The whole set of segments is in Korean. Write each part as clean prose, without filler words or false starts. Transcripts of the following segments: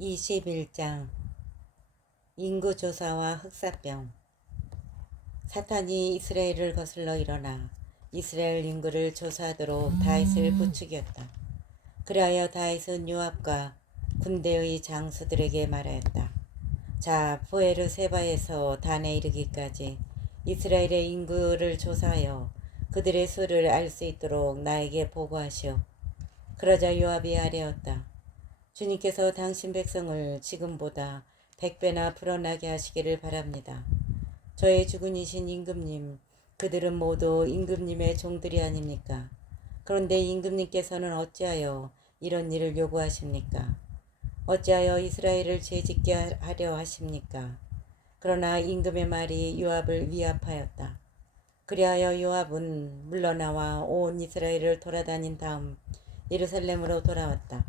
21장 인구조사와 흑사병. 사탄이 이스라엘을 거슬러 일어나 이스라엘 인구를 조사하도록 다윗을 부추겼다. 그리하여 다윗은 요압과 군대의 장수들에게 말하였다. 자, 브에르세바에서 단에 이르기까지 이스라엘의 인구를 조사하여 그들의 수를 알 수 있도록 나에게 보고하시오. 그러자 요압이 아뢰었다. 주님께서 당신 백성을 지금보다 100배나 불어나게 하시기를 바랍니다. 저의 주군이신 임금님, 그들은 모두 임금님의 종들이 아닙니까? 그런데 임금님께서는 어찌하여 이런 일을 요구하십니까? 어찌하여 이스라엘을 죄짓게 하려 하십니까? 그러나 임금의 말이 요압을 위압하였다. 그리하여 요압은 물러나와 온 이스라엘을 돌아다닌 다음 예루살렘으로 돌아왔다.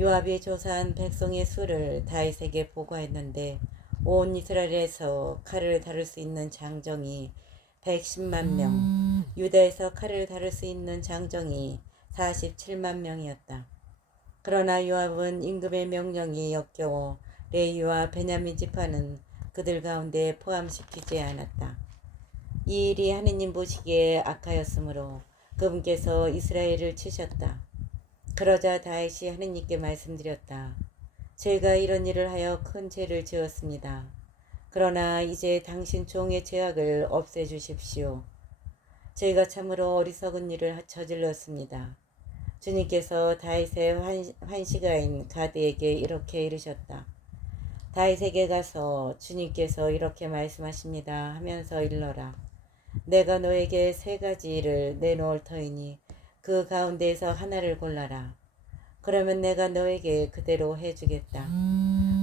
요압이 조사한 백성의 수를 다윗에게 보고했는데 온 이스라엘에서 칼을 다룰 수 있는 장정이 110만 명, 유다에서 칼을 다룰 수 있는 장정이 47만 명이었다. 그러나 요압은 임금의 명령이 역겨워 레위와 베냐민 지파는 그들 가운데 포함시키지 않았다. 이 일이 하느님 보시기에 악하였으므로 그분께서 이스라엘을 치셨다. 그러자 다윗이 하느님께 말씀드렸다. 제가 이런 일을 하여 큰 죄를 지었습니다. 그러나 이제 당신 종의 죄악을 없애주십시오. 제가 참으로 어리석은 일을 저질렀습니다. 주님께서 다윗의 환시가인 가드에게 이렇게 이르셨다. 다윗에게 가서 주님께서 이렇게 말씀하십니다 하면서 일러라. 내가 너에게 3가지를 내놓을 터이니 그 가운데에서 하나를 골라라. 그러면 내가 너에게 그대로 해주겠다.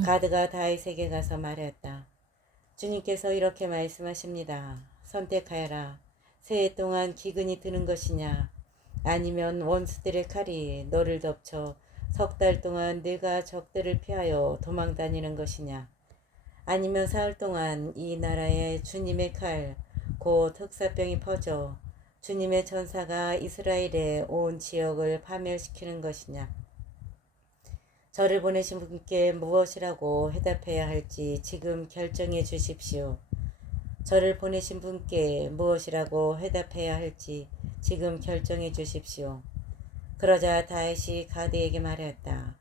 가드가 다윗에게 가서 말했다. 주님께서 이렇게 말씀하십니다. 선택하여라. 새해 동안 기근이 드는 것이냐 아니면 원수들의 칼이 너를 덮쳐 3달 동안 네가 적들을 피하여 도망다니는 것이냐 아니면 사흘 동안 이 나라에 주님의 칼 곧 흑사병이 퍼져 주님의 전사가 이스라엘의 온 지역을 파멸시키는 것이냐. 저를 보내신 분께 무엇이라고 해답해야 할지 지금 결정해 주십시오. 저를 보내신 분께 무엇이라고 해답해야 할지 지금 결정해 주십시오. 그러자 다윗이 가드에게 말하였다.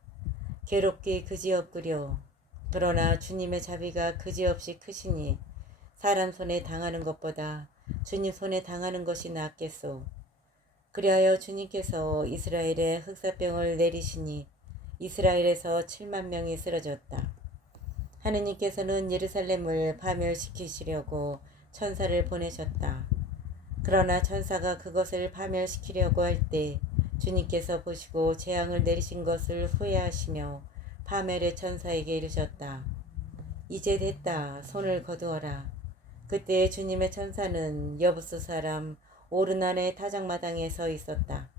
괴롭기 그지없구려. 그러나 주님의 자비가 그지없이 크시니 사람 손에 당하는 것보다 주님 손에 당하는 것이 낫겠소. 그리하여 주님께서 이스라엘에 흑사병을 내리시니 이스라엘에서 7만 명이 쓰러졌다. 하느님께서는 예루살렘을 파멸시키시려고 천사를 보내셨다. 그러나 천사가 그것을 파멸시키려고 할 때 주님께서 보시고 재앙을 내리신 것을 후회하시며 파멸의 천사에게 이르셨다. 이제 됐다. 손을 거두어라. 그때 주님의 천사는 여부스 사람 오르난의 타작마당에 서 있었다.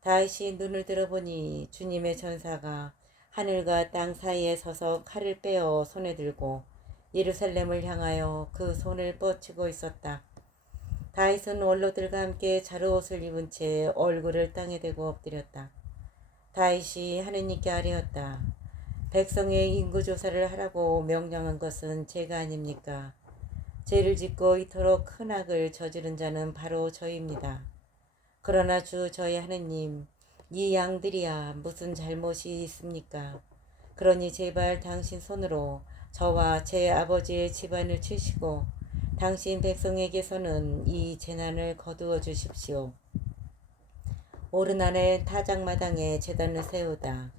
다윗이 눈을 들어보니 주님의 천사가 하늘과 땅 사이에 서서 칼을 빼어 손에 들고 예루살렘을 향하여 그 손을 뻗치고 있었다. 다윗은 원로들과 함께 자루옷을 입은 채 얼굴을 땅에 대고 엎드렸다. 다윗이 하느님께 아뢰었다. 백성의 인구조사를 하라고 명령한 것은 제가 아닙니까? 죄를 짓고 이토록 큰 악을 저지른 자는 바로 저입니다. 그러나 주 저희 하느님, 이 양들이야 무슨 잘못이 있습니까? 그러니 제발 당신 손으로 저와 제 아버지의 집안을 치시고 당신 백성에게서는 이 재난을 거두어 주십시오. 오르난의 타작마당에 제단을 세우다.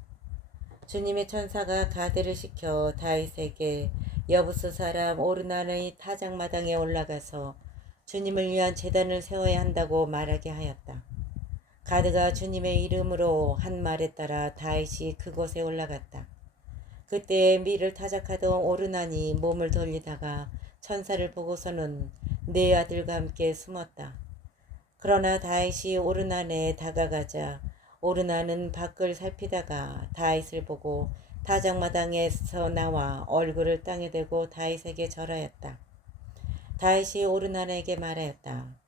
주님의 천사가 가드를 시켜 다윗에게 여부스 사람 오르난의 타작마당에 올라가서 주님을 위한 제단을 세워야 한다고 말하게 하였다. 가드가 주님의 이름으로 한 말에 따라 다윗이 그곳에 올라갔다. 그때 밀을 타작하던 오르난이 몸을 돌리다가 천사를 보고서는 4아들과 함께 숨었다. 그러나 다윗이 오르난에 다가가자 오르난은 밖을 살피다가 다윗을 보고 타작마당에서 나와 얼굴을 땅에 대고 다윗에게 절하였다. 다윗이 오르난에게 말하였다.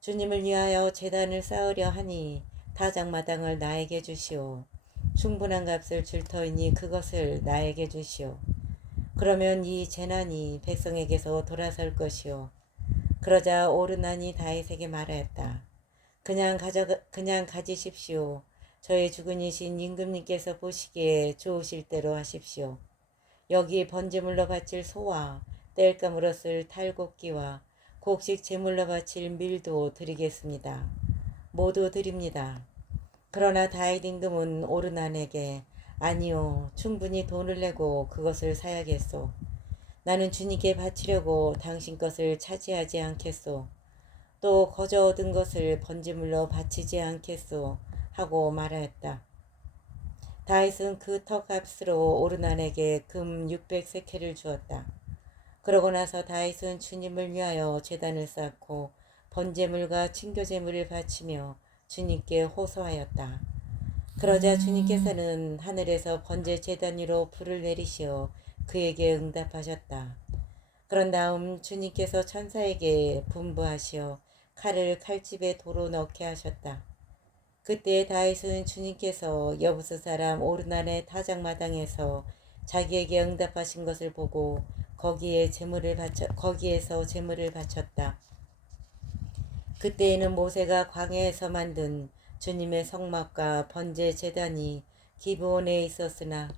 주님을 위하여 제단을 쌓으려 하니 타작마당을 나에게 주시오. 충분한 값을 줄 터이니 그것을 나에게 주시오. 그러면 이 재난이 백성에게서 돌아설 것이오. 그러자 오르난이 다윗에게 말하였다. 그냥 가지십시오. 저의 주군이신 임금님께서 보시기에 좋으실 대로 하십시오. 여기 번제물로 바칠 소와 땔감으로 쓸 탈곡기와 곡식 제물로 바칠 밀도 드리겠습니다. 모두 드립니다. 그러나 다윗 임금은 오르난에게 아니요, 충분히 돈을 내고 그것을 사야겠소. 나는 주님께 바치려고 당신 것을 차지하지 않겠소. 또 거저 얻은 것을 번제물로 바치지 않겠소 하고 말하였다. 다윗은 그 턱값으로 오르난에게 금 600세켈을 주었다. 그러고 나서 다윗은 주님을 위하여 제단을 쌓고 번제물과 친교제물을 바치며 주님께 호소하였다. 그러자 주님께서는 하늘에서 번제 제단 위로 불을 내리시어 그에게 응답하셨다. 그런 다음 주님께서 천사에게 분부하시어 칼을 칼집에 도로 넣게 하셨다. 그때 다윗은 주님께서 여부스 사람 오르난의 타작마당에서 자기에게 응답하신 것을 보고 거기에서 제물을 바쳤다. 그때에는 모세가 광야에서 만든 주님의 성막과 번제 제단이 기브온에 있었으나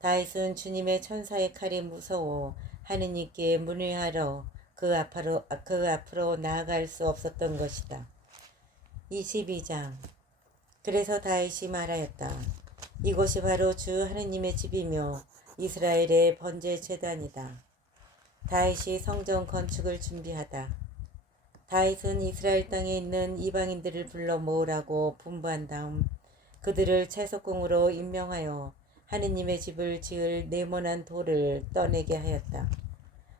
다윗은 주님의 천사의 칼이 무서워 하느님께 문의하러 그 앞으로 나아갈 수 없었던 것이다. 22장. 그래서 다윗이 말하였다. 이곳이 바로 주 하느님의 집이며 이스라엘의 번제 제단이다. 다윗이 성전 건축을 준비하다. 다윗은 이스라엘 땅에 있는 이방인들을 불러 모으라고 분부한 다음 그들을 채석공으로 임명하여 하느님의 집을 지을 네모난 돌을 떠내게 하였다.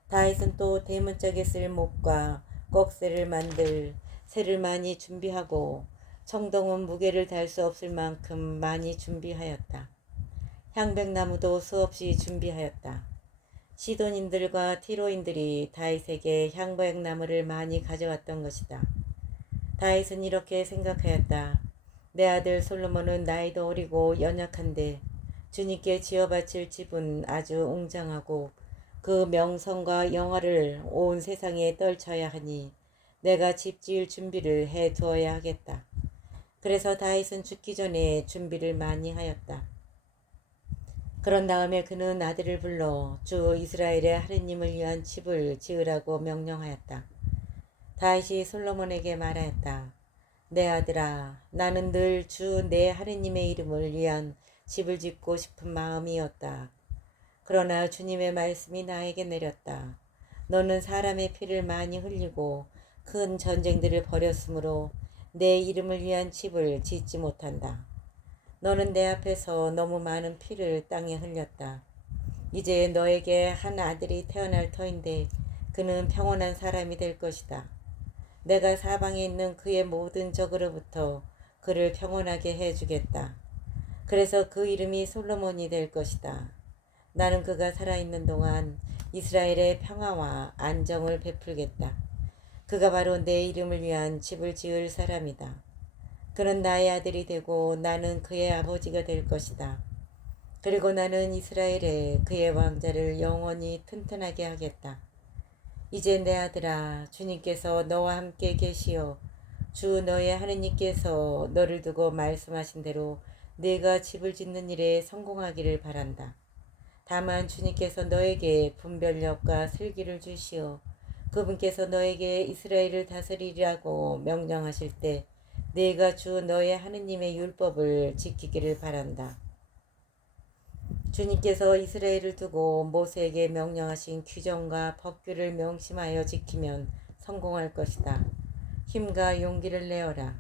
다윗은 또 대문짝에 쓸 목과 꺽쇠를 만들 새를 많이 준비하고 청동은 무게를 달 수 없을 만큼 많이 준비하였다. 향백나무도 수없이 준비하였다. 시돈인들과 티로인들이 다윗에게 향백나무를 많이 가져왔던 것이다. 다윗은 이렇게 생각하였다. 내 아들 솔로몬은 나이도 어리고 연약한데 주님께 지어바칠 집은 아주 웅장하고 그 명성과 영화를 온 세상에 떨쳐야 하니 내가 집 지을 준비를 해 두어야 하겠다. 그래서 다윗은 죽기 전에 준비를 많이 하였다. 그런 다음에 그는 아들을 불러 주 이스라엘의 하느님을 위한 집을 지으라고 명령하였다. 다윗이 솔로몬에게 말하였다. 내 아들아, 나는 늘 주 내 하느님의 이름을 위한 집을 짓고 싶은 마음이었다. 그러나 주님의 말씀이 나에게 내렸다. 너는 사람의 피를 많이 흘리고 큰 전쟁들을 벌였으므로 내 이름을 위한 집을 짓지 못한다. 너는 내 앞에서 너무 많은 피를 땅에 흘렸다. 이제 너에게 한 아들이 태어날 터인데 그는 평온한 사람이 될 것이다. 내가 사방에 있는 그의 모든 적으로부터 그를 평온하게 해주겠다. 그래서 그 이름이 솔로몬이 될 것이다. 나는 그가 살아있는 동안 이스라엘의 평화와 안정을 베풀겠다. 그가 바로 내 이름을 위한 집을 지을 사람이다. 그는 나의 아들이 되고 나는 그의 아버지가 될 것이다. 그리고 나는 이스라엘에 그의 왕자를 영원히 튼튼하게 하겠다. 이제 내 아들아, 주님께서 너와 함께 계시어 주 너의 하느님께서 너를 두고 말씀하신 대로 네가 집을 짓는 일에 성공하기를 바란다. 다만 주님께서 너에게 분별력과 슬기를 주시어 그분께서 너에게 이스라엘을 다스리라고 명령하실 때 네가 주 너의 하느님의 율법을 지키기를 바란다. 주님께서 이스라엘을 두고 모세에게 명령하신 규정과 법규를 명심하여 지키면 성공할 것이다. 힘과 용기를 내어라.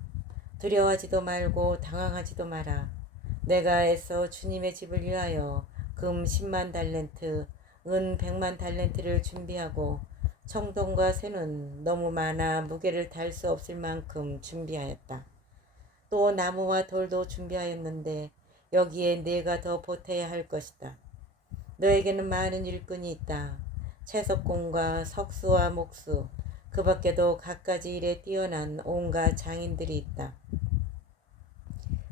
두려워하지도 말고 당황하지도 마라. 내가 애써 주님의 집을 위하여 금 10만 달란트, 은 100만 달란트를 준비하고 청동과 쇠는 너무 많아 무게를 달 수 없을 만큼 준비하였다. 또 나무와 돌도 준비하였는데 여기에 네가 더 보태야 할 것이다. 너에게는 많은 일꾼이 있다. 채석공과 석수와 목수, 그 밖에도 갖가지 일에 뛰어난 온갖 장인들이 있다.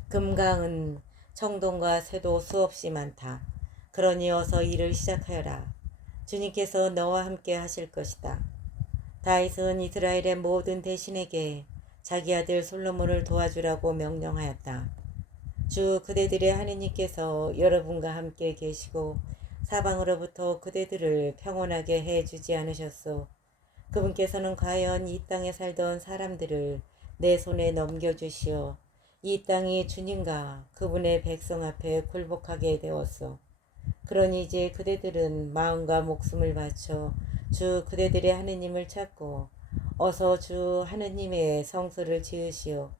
금과 은, 청동과 새도 수없이 많다. 그러니 어서 일을 시작하여라. 주님께서 너와 함께 하실 것이다. 다윗은 이스라엘의 모든 대신에게 자기 아들 솔로몬을 도와주라고 명령하였다. 주 그대들의 하느님께서 여러분과 함께 계시고 사방으로부터 그대들을 평온하게 해주지 않으셨소. 그분께서는 과연 이 땅에 살던 사람들을 내 손에 넘겨주시어 이 땅이 주님과 그분의 백성 앞에 굴복하게 되었소. 그러니 이제 그대들은 마음과 목숨을 바쳐 주 그대들의 하느님을 찾고 어서 주 하느님의 성소를 지으시오.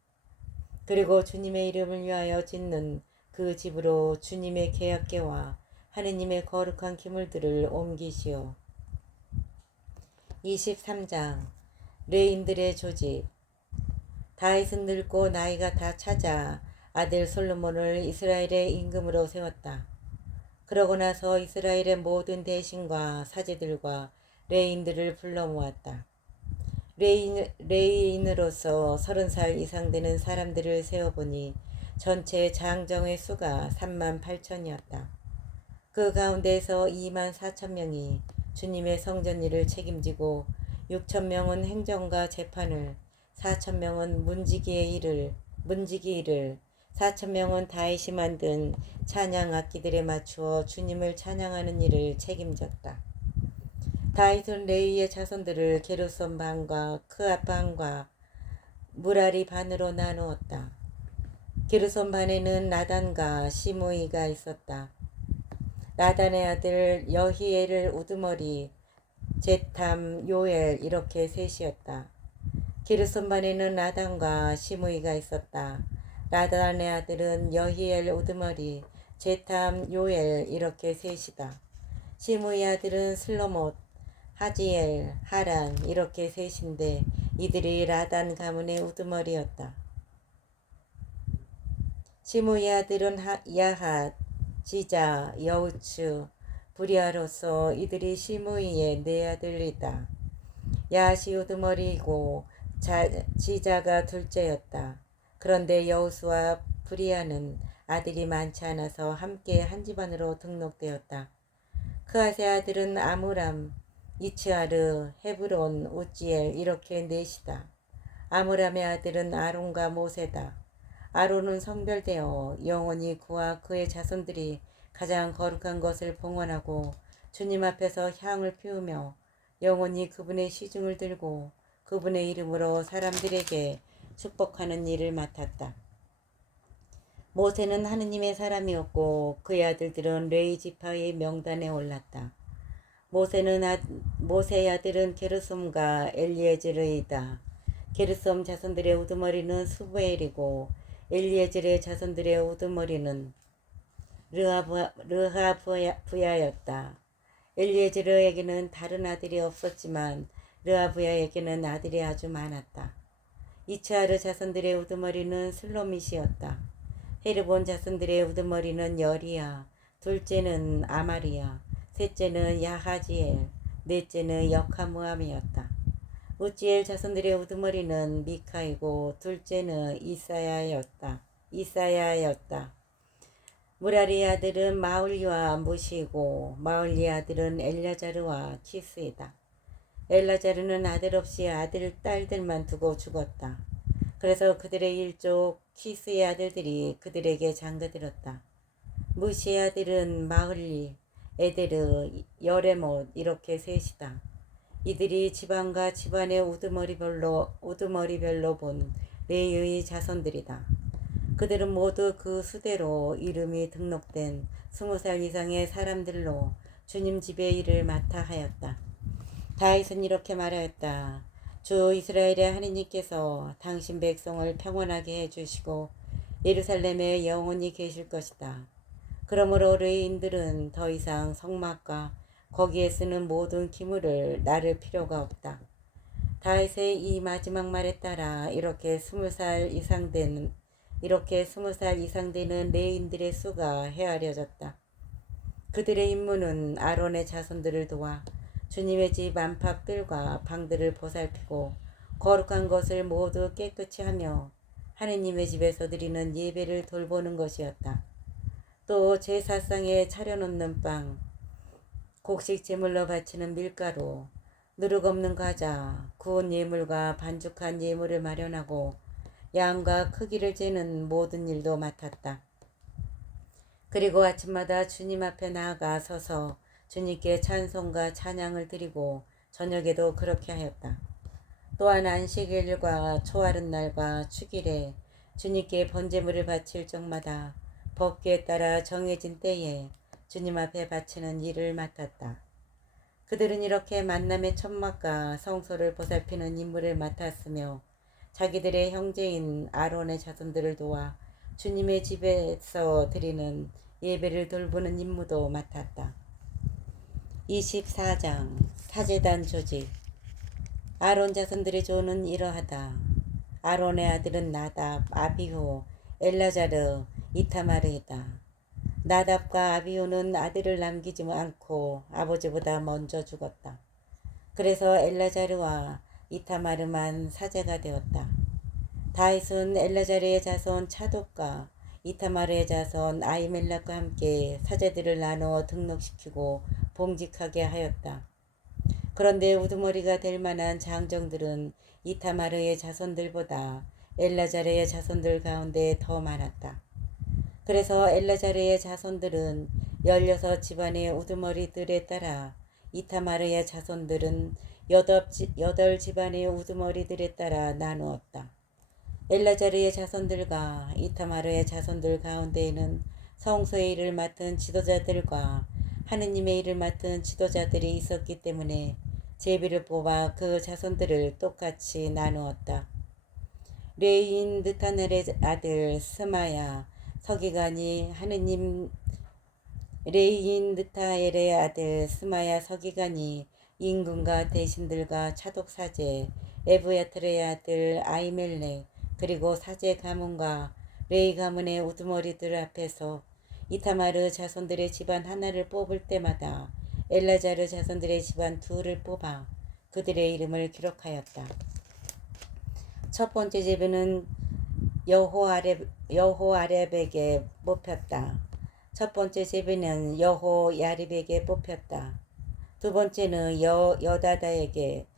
그리고 주님의 이름을 위하여 짓는 그 집으로 주님의 계약궤와 하느님의 거룩한 기물들을 옮기시오. 23장 레인들의 조직. 다윗은 늙고 나이가 다 차자 아들 솔로몬을 이스라엘의 임금으로 세웠다. 그러고 나서 이스라엘의 모든 대신과 사제들과 레인들을 불러 모았다. 레인으로서 30살 이상 되는 사람들을 세어보니 전체 장정의 수가 38,000이었다. 그 가운데에서 24,000명이 주님의 성전 일을 책임지고 6,000명은 행정과 재판을, 4,000명은 문지기 일을, 4,000명은 다윗이 만든 찬양 악기들에 맞추어 주님을 찬양하는 일을 책임졌다. 다윗은 레위의 자손들을 게르손 반과 크앗 반과 무라리 반으로 나누었다. 게르손 반에는 나단과 시므이가 있었다. 나단의 아들 여히엘을 우두머리, 제탐, 요엘 이렇게 셋이었다. 게르손 반에는 나단과 시므이가 있었다. 나단의 아들은 여히엘 우두머리, 제탐, 요엘 이렇게 셋이다. 시므이 아들은 슬로못, 하지엘, 하란 이렇게 셋인데 이들이 라단 가문의 우두머리였다. 시므이 아들은 야핫, 지자, 여우츠, 부리아로서 이들이 시므이의 네 아들이다. 야핫이 우두머리이고 지자가 둘째였다. 그런데 여우수와 부리아는 아들이 많지 않아서 함께 한 집안으로 등록되었다. 크앗의 아들은 아므람, 이츠아르, 헤브론, 우지엘 이렇게 넷이다. 아므람의 아들은 아론과 모세다. 아론은 성별되어 영원히 그와 그의 자손들이 가장 거룩한 것을 봉헌하고 주님 앞에서 향을 피우며 영원히 그분의 시중을 들고 그분의 이름으로 사람들에게 축복하는 일을 맡았다. 모세는 하느님의 사람이었고 그의 아들들은 레위 지파의 명단에 올랐다. 모세의 아들은 게르솜과 엘리에제르이다. 게르솜 자손들의 우두머리는 수부엘이고 엘리에젤의 자손들의 우두머리는 르하부야였다. 엘리에제르에게는 다른 아들이 없었지만 르하부야에게는 아들이 아주 많았다. 이츠아르 자손들의 우두머리는 슬로밋이었다. 헤르본 자손들의 우두머리는 여리야, 둘째는 아마리야, 셋째는 야하지엘, 넷째는 역하무함이었다. 우지엘 자손들의 우두머리는 미카이고 둘째는 이사야였다. 무라리 아들은 마울리와 무시고 마울리 아들은 엘라자르와 키스이다. 엘라자르는 아들 없이 딸들만 두고 죽었다. 그래서 그들의 일족 키스의 아들들이 그들에게 장가들었다. 무시의 아들은 마흘리, 에데르, 여레못 이렇게 셋이다. 이들이 집안과 집안의 우두머리별로 본 레위의 자손들이다. 그들은 모두 그 수대로 이름이 등록된 20살 이상의 사람들로 주님 집의 일을 맡아 하였다. 다윗은 이렇게 말하였다. 주 이스라엘의 하느님께서 당신 백성을 평온하게 해주시고 예루살렘에 영원히 계실 것이다. 그러므로 레위인들은 더 이상 성막과 거기에 쓰는 모든 기물을 나를 필요가 없다. 다윗의 이 마지막 말에 따라 이렇게 20살 이상 되는 레위인들의 수가 헤아려졌다. 그들의 임무는 아론의 자손들을 도와 주님의 집 안팎들과 방들을 보살피고 거룩한 것을 모두 깨끗이 하며 하느님의 집에서 드리는 예배를 돌보는 것이었다. 또 제사상에 차려놓는 빵, 곡식 제물로 바치는 밀가루, 누룩 없는 과자, 구운 예물과 반죽한 예물을 마련하고 양과 크기를 재는 모든 일도 맡았다. 그리고 아침마다 주님 앞에 나아가 서서 주님께 찬송과 찬양을 드리고 저녁에도 그렇게 하였다. 또한 안식일과 초하룻 날과 축일에 주님께 번제물을 바칠 적마다 법궤에 따라 정해진 때에 주님 앞에 바치는 일을 맡았다. 그들은 이렇게 만남의 천막과 성소를 보살피는 임무를 맡았으며 자기들의 형제인 아론의 자손들을 도와 주님의 집에서 드리는 예배를 돌보는 임무도 맡았다. 24장 사제단 조직. 아론 자손들의 조는 이러하다. 아론의 아들은 나답, 아비후, 엘라자르, 이타마르이다. 나답과 아비후는 아들을 남기지 않고 아버지보다 먼저 죽었다. 그래서 엘라자르와 이타마르만 사제가 되었다. 다윗은 엘라자르의 자손 차독과 이타마르의 자손 아히멜렉과 함께 사제들을 나누어 등록시키고 봉직하게 하였다. 그런데 우두머리가 될 만한 장정들은 이타마르의 자손들보다 엘라자르의 자손들 가운데 더 많았다. 그래서 엘라자르의 자손들은 16집안의 우두머리들에 따라 이타마르의 자손들은 8집안의 우두머리들에 따라 나누었다. 엘라자르의 자손들과 이타마르의 자손들 가운데에는 성소의 일을 맡은 지도자들과 하느님의 일을 맡은 지도자들이 있었기 때문에 제비를 뽑아 그 자손들을 똑같이 나누었다. 레위인 느타넬의 아들 스마야 서기관이 레위인 느타엘의 아들 스마야 서기관이 임금과 대신들과 차독사제 에브야트의 아들 아히멜렉 그리고 사제 가문과 레위 가문의 우두머리들 앞에서 이타마르 자손들의 집안 하나를 뽑을 때마다 엘라자르 자손들의 집안 둘을 뽑아 그들의 이름을 기록하였다. 첫 번째 제비는 여호아렙에게 뽑혔다. 첫 번째 제비는 여호야립에게 뽑혔다. 두 번째는 여다다에게,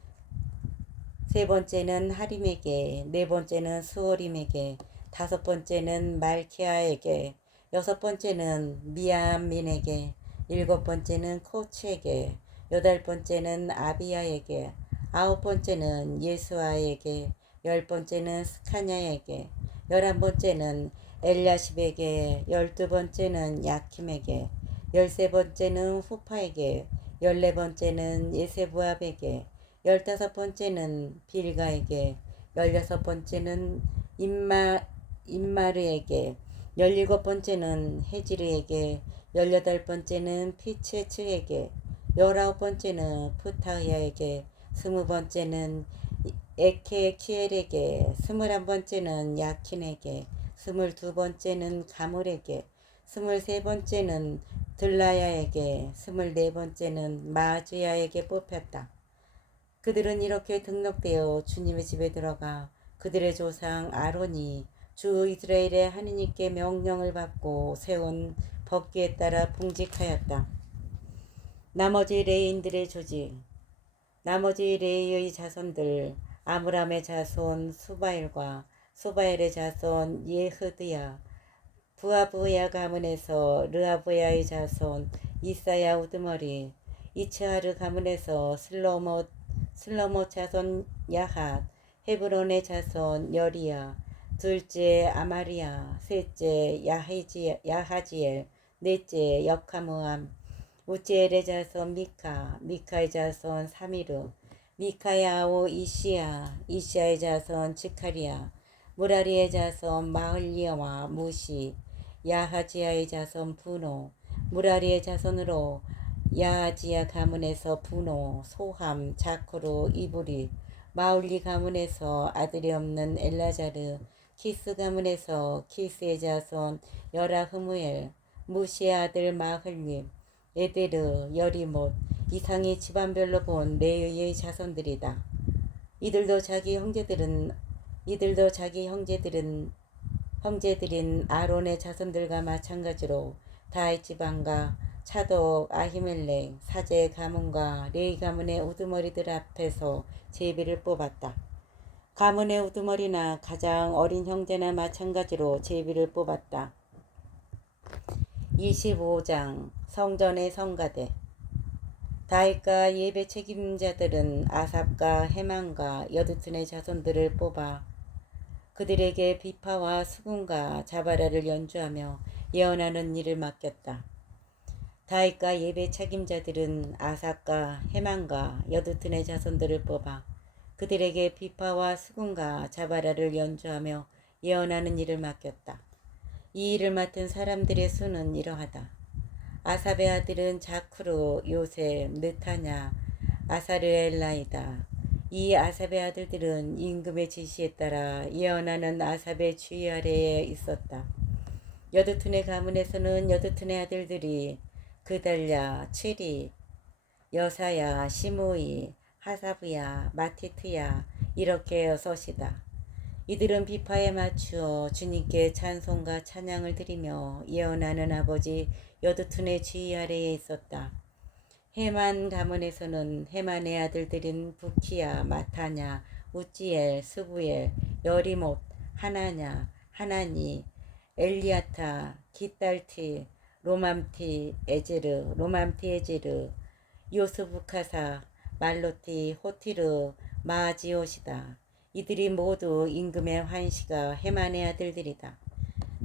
세 번째는 하림에게, 네 번째는 수호림에게, 다섯 번째는 말키아에게, 여섯 번째는 미야민에게, 일곱 번째는 코치에게, 여덟 번째는 아비야에게, 아홉 번째는 예수아에게, 열 번째는 스카냐에게, 11번째는 엘야십에게, 12번째는 야킴에게, 13번째는 후파에게, 14번째는 예세부압에게, 15번째는 빌가에게, 16번째는 임마르에게, 17번째는 헤지르에게, 18번째는 피체츠에게, 19번째는 푸타흐야에게, 20번째는 에케키엘에게, 21번째는 야킨에게, 22번째는 가물에게, 23번째는 들라야에게, 24번째는 마즈야에게 뽑혔다. 그들은 이렇게 등록되어 주님의 집에 들어가 그들의 조상 아론이 주 이스라엘의 하느님께 명령을 받고 세운 법규에 따라 봉직하였다. 나머지 레위인들의 조직. 나머지 레위의 자손들 아므람의 자손 수바엘과 수바엘의 자손 예흐드야, 부아부야 가문에서 르아부야의 자손 이사야 우두머리, 이츠하르 가문에서 슬로모 자손 야핫, 헤브론의 자손 여리야, 둘째 아마리야, 셋째 야하지엘, 넷째 역하무암, 우지엘의 자손 미카, 미카의 자손 사미르, 미카의 아우 이시야, 이시야의 자손 지카리야, 무라리의 자손 마흘리야와 무시, 야하지야의 자손 부노, 무라리의 자손으로 야하지야 가문에서 부노, 소함, 자코르, 이브리, 마울리 가문에서 아들이 없는 엘라자르, 키스 가문에서 키스의 자손 여라흐무엘, 무시의 아들 마흘립, 에데르, 여리못, 이상이 집안별로 본 레위의 자손들이다. 이들도 자기 형제들인 아론의 자손들과 마찬가지로 다윗 지방과 차독 아히멜렉 사제 가문과 레위 가문의 우두머리들 앞에서 제비를 뽑았다. 가문의 우두머리나 가장 어린 형제나 마찬가지로 제비를 뽑았다. 25장 성전의 성가대. 다윗과 예배 책임자들은 아삽과 헤만과 여두툰의 자손들을 뽑아 그들에게 비파와 수군과 자바라를 연주하며 예언하는 일을 맡겼다. 다윗과 예배 책임자들은 아삽과 헤만과 여두툰의 자손들을 뽑아 그들에게 비파와 수군과 자바라를 연주하며 예언하는 일을 맡겼다. 이 일을 맡은 사람들의 수는 이러하다. 아삽의 아들은 자쿠르, 요셉, 느타냐, 아사르엘라이다. 이 아삽의 아들들은 임금의 지시에 따라 예언하는 아삽의 주의 아래에 있었다. 여두툰의 가문에서는 여두툰의 아들들이 그달랴, 츠리, 여사야, 시므이, 하사브야, 마티트야 이렇게 여섯이다. 이들은 비파에 맞추어 주님께 찬송과 찬양을 드리며 예언하는 아버지 여두툰의 지휘 아래에 있었다. 헤만 가문에서는 헤만의 아들들인 부키야, 마타냐, 우찌엘, 스부엘, 여리못, 하나냐, 하나니, 엘리아타, 기딸티, 로맘티 에제르, 요스부카사, 말로티, 호티르, 마지옷이다. 이들이 모두 임금의 환시가 헤만의 아들들이다.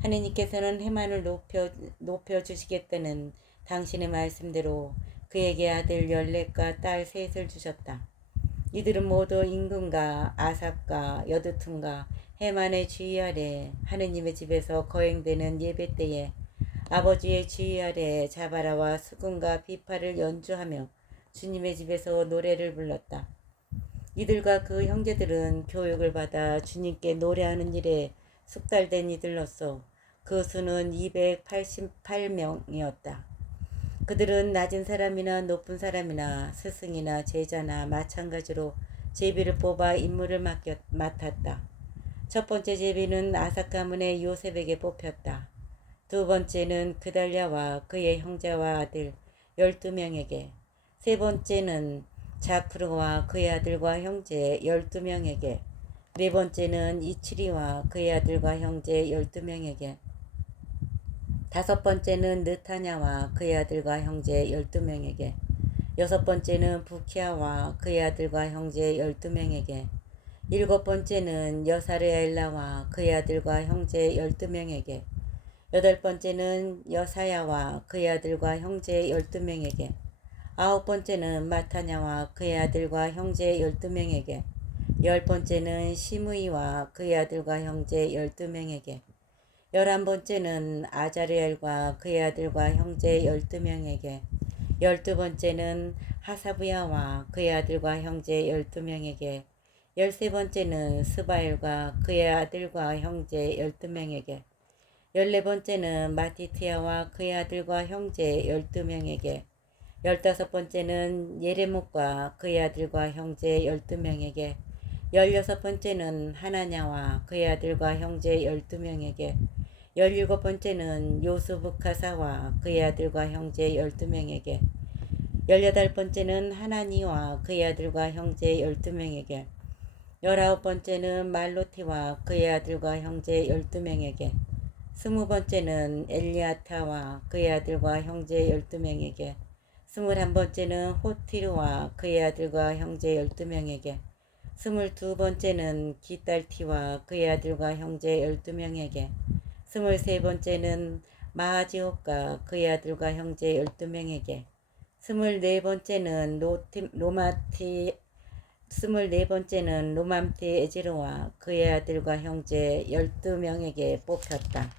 하느님께서는 헤만을 높여주시겠다는 당신의 말씀대로 그에게 아들 14과 딸 3을 주셨다. 이들은 모두 임금과 아삽과 여두툰과 헤만의 주의 아래 하느님의 집에서 거행되는 예배 때에 아버지의 주의 아래 자바라와 수군과 비파를 연주하며 주님의 집에서 노래를 불렀다. 이들과 그 형제들은 교육을 받아 주님께 노래하는 일에 숙달된 이들로서 그 수는 288명이었다. 그들은 낮은 사람이나 높은 사람이나 스승이나 제자나 마찬가지로 제비를 뽑아 임무를 맡았다. 첫 번째 제비는 아삭 가문의 요셉에게 뽑혔다. 두 번째는 그달랴와 그의 형제와 아들 12명에게, 세 번째는 자쿠르와 그의 아들과 형제 12명에게, 네 번째는 이치리와 그의 아들과 형제 12명에게, 다섯 번째는 느타냐와 그의 아들과 형제 12명에게, 여섯 번째는 부키아와 그의 아들과 형제 12명에게, 일곱 번째는 여사르엘라와 그의 아들과 형제 12명에게, 여덟 번째는 여사야와 그의 아들과 형제 12명에게, 아홉 번째는 마타냐와 그의 아들과 형제 12명에게, 열 번째는 시므이와 그의 아들과 형제 12명에게, 11번째는 아자르엘과 그의 아들과 형제 12명에게, 12번째는 하사브야와 그의 아들과 형제 12명에게, 13번째는 스바엘과 그의 아들과 형제 12명에게, 14번째는 마티티아와 그의 아들과 형제 12명에게, 15번째는 예레못과 그의 아들과 형제 12명에게, 16번째는 하나냐와 그의 아들과 형제 12명에게, 17번째는 요스부카사와 그의 아들과 형제 12명에게, 18번째는 하나니와 그의 아들과 형제 12명에게, 19번째는 말로티와 그의 아들과 형제 12명에게, 20번째는 엘리아타와 그의 아들과 형제 12명에게, 21번째는 호티르와 그의 아들과 형제 12명에게, 22번째는 기딸티와 그의 아들과 형제 12명에게, 23번째는 마하지옷과 그의 아들과 형제 12명에게, 24번째는 로맘티 에지르와 그의 아들과 형제 12명에게 뽑혔다.